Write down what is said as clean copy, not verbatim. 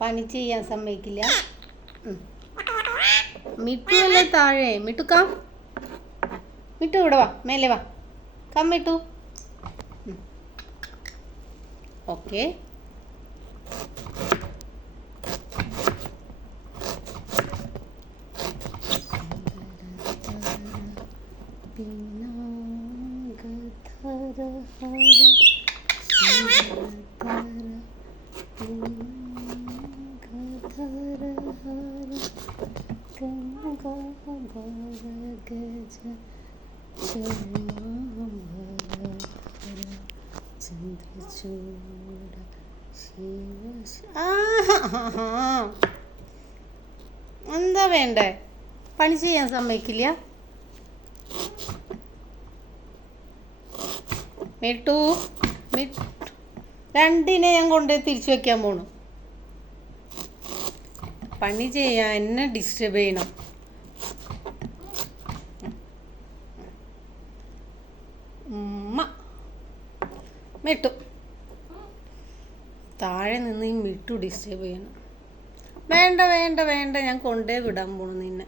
പണി ചെയ്യാൻ സമ്മതിക്കില്ല. മിട്ടു അല്ലേ താഴെ? മിട്ടുക്ക, മിട്ടു ഇവിടെ വാ, മേലെ വാ, കമ്മിട്ടു. ഓക്കെ. എന്താ വേണ്ടേ? പണി ചെയ്യാൻ സമ്മതിക്കില്ല. മിട്ടു, രണ്ടിനെ ഞാൻ കൊണ്ടുപോയി തിരിച്ചു വെക്കാൻ പോണു. പണി ചെയ്യാൻ എന്നെ ഡിസ്റ്റർബ് ചെയ്യണം. മിട്ടു താഴെ നിന്ന് ഈ മിട്ടു ഡിസ്റ്റർബ് ചെയ്യണം. വേണ്ട വേണ്ട വേണ്ട, ഞാൻ കൊണ്ടേ വിടാൻ പോണു നിന്നെ.